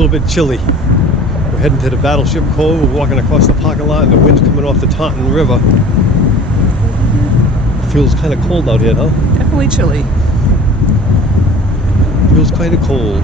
little bit chilly. We're heading to the Battleship Cove. We're walking across the parking lot and the wind's coming off the Taunton River. Feels kind of cold out here, huh? Definitely chilly. Feels kind of cold.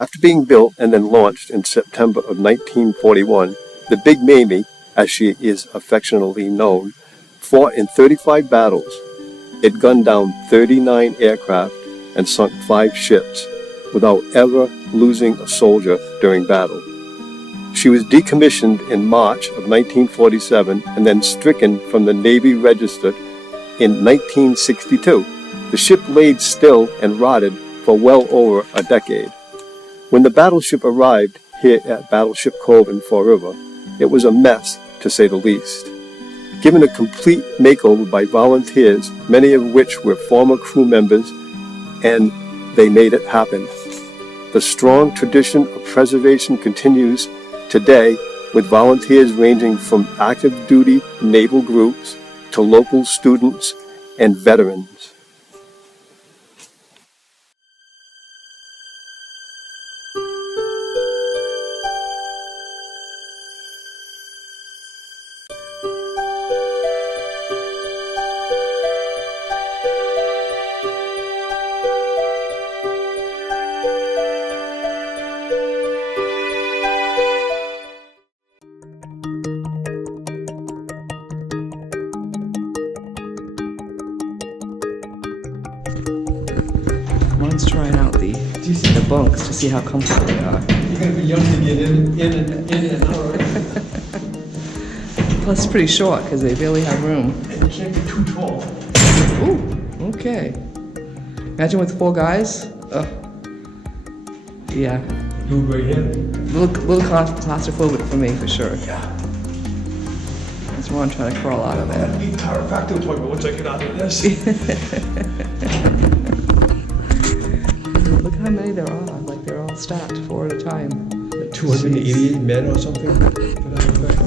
After being built and then launched in September of 1941, the Big Mamie, as she is affectionately known, fought in 35 battles. It gunned down 39 aircraft and sunk 5 ships without ever losing a soldier during battle. She was decommissioned in March of 1947 and then stricken from the Navy Register in 1962. The ship laid still and rotted for well over a decade. When the battleship arrived here at Battleship Cove in Fall River, it was a mess, to say the least. Given a complete makeover by volunteers, many of which were former crew members, and they made it happen. The strong tradition of preservation continues today with volunteers ranging from active duty naval groups to local students and veterans. Ron's trying out the bunks to see how comfortable they are. You're going to be young to get in and out. Plus, it's pretty short because they barely have room. And you can't be too tall. Ooh, okay. Imagine with 4 guys. Yeah. You right here. Little claustrophobic for me, for sure. Yeah. That's Ron trying to crawl out of there. I need a chiropractor appointment once I get out of this. Look how many there are. Like they're all stacked 4 at a time. 288 men or something for that effect.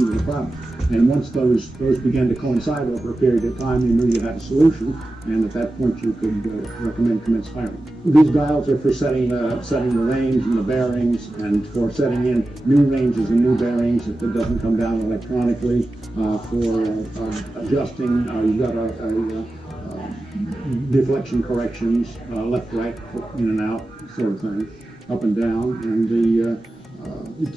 solution to the problem. And once those began to coincide over a period of time, you knew you had a solution, and at that point you could recommend commence firing. These dials are for setting the range and the bearings, and for setting in new ranges and new bearings if it doesn't come down electronically. For adjusting, you've got deflection corrections, left, right, in and out, sort of thing, up and down, and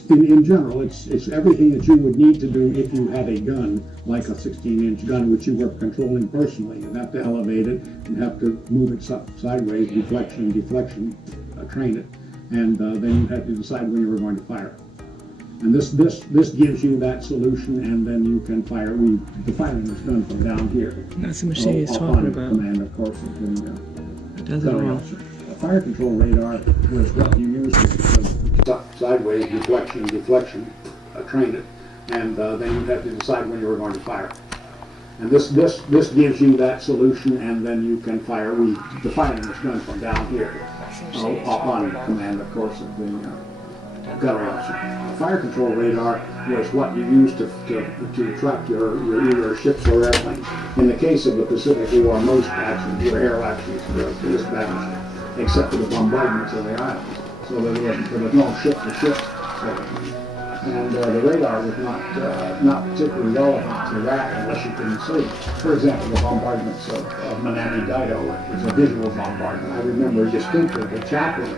in general, it's everything that you would need to do if you had a gun, like a 16-inch gun, which you were controlling personally. You'd have to elevate it, you'd have to move it sideways, deflection, train it, and then you had to decide when you were going to fire it. And this gives you that solution, and then you can fire. The firing is done from down here. That's the machine he's talking about. Command, of course, It does it all. Fire control radar was what you use to sideways, deflection, train it, and then you have to decide when you were going to fire. And this gives you that solution, and then you can fire. The firing is done from down here, upon command, of course, of the gunnery officer. Fire control radar was what you used to track your either ships or airplanes. In the case of the Pacific War, most actions were air actions for this battleship, except for the bombardments of the islands. So there was no ship-to-ship sort of thing. And the radar was not particularly relevant to that unless you couldn't see. For example, the bombardments of Manami Daido was a visual bombardment. I remember distinctly the chaplain